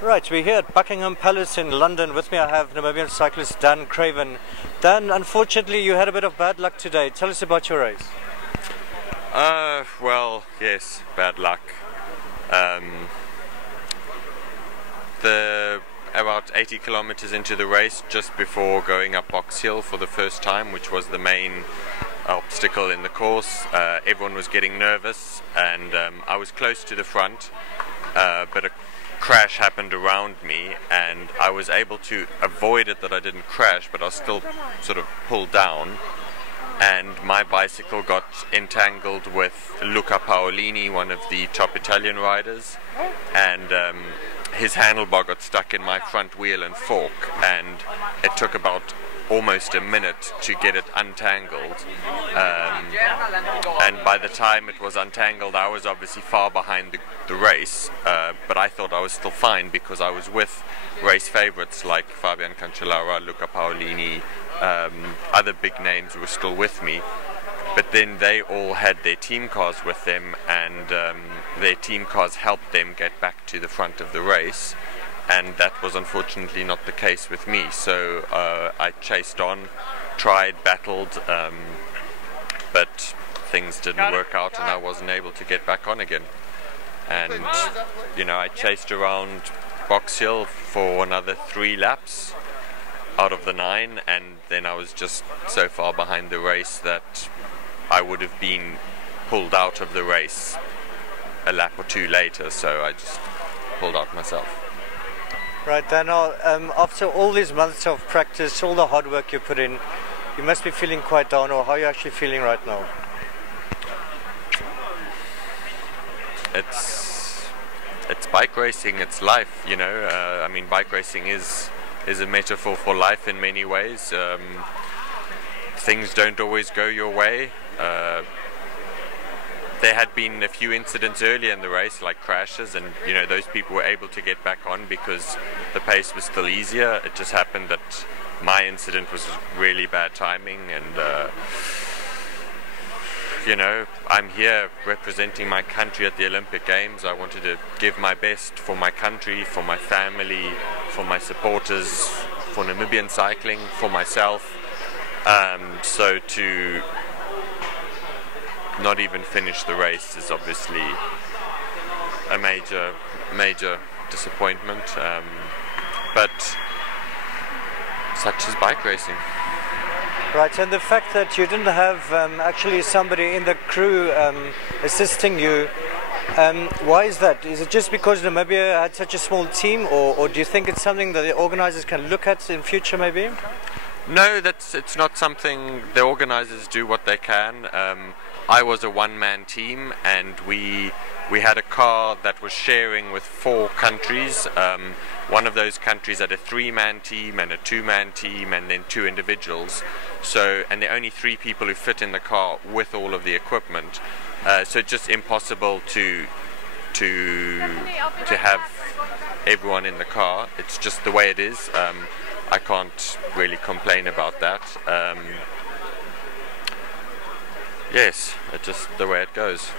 Right, we're here at Buckingham Palace in London. With me I have Namibian cyclist Dan Craven. Dan, unfortunately you had a bit of bad luck today. Tell us about your race. Well, yes, bad luck. About 80 kilometers into the race, just before going up Box Hill for the first time, which was the main obstacle in the course, everyone was getting nervous, and I was close to the front, but a crash happened around me, and I was able to avoid it, that I didn't crash, but I was still sort of pulled down, and my bicycle got entangled with Luca Paolini, one of the top Italian riders, and his handlebar got stuck in my front wheel and fork, and it took about almost a minute to get it untangled, and by the time it was untangled I was obviously far behind the race, but I thought I was still fine because I was with race favourites like Fabian Cancellara, Luca Paolini, other big names were still with me, but then they all had their team cars with them, and their team cars helped them get back to the front of the race, and that was unfortunately not the case with me. So I chased on, tried, battled, but things didn't work out and I wasn't able to get back on again. And you know, I chased around Box Hill for another 3 laps out of the 9, and then I was just so far behind the race that I would have been pulled out of the race a lap or 2 later, so I just pulled out myself. Right, Dan, after all these months of practice, all the hard work you put in, you must be feeling quite down, or how are you actually feeling right now? It's bike racing, it's life, you know. I mean, bike racing is a metaphor for life in many ways. Things don't always go your way. There had been a few incidents earlier in the race, like crashes, and you know, those people were able to get back on because the pace was still easier. It just happened that my incident was really bad timing, and you know, I'm here representing my country at the Olympic Games. I wanted to give my best for my country, for my family, for my supporters, for Namibian cycling, for myself. So to not even finish the race is obviously a major disappointment, but such is bike racing. Right, and the fact that you didn't have actually somebody in the crew assisting you, why is that? Is it just because Namibia had such a small team, or do you think it's something that the organisers can look at in future maybe? No, it's not something. The organisers do what they can. I was a one-man team, and we had a car that was sharing with 4 countries. One of those countries had a 3-man team and a 2-man team, and then 2 individuals. So, and there are only 3 people who fit in the car with all of the equipment. So it's just impossible to have everyone in the car. It's just the way it is. I can't really complain about that. Yes, it's just the way it goes.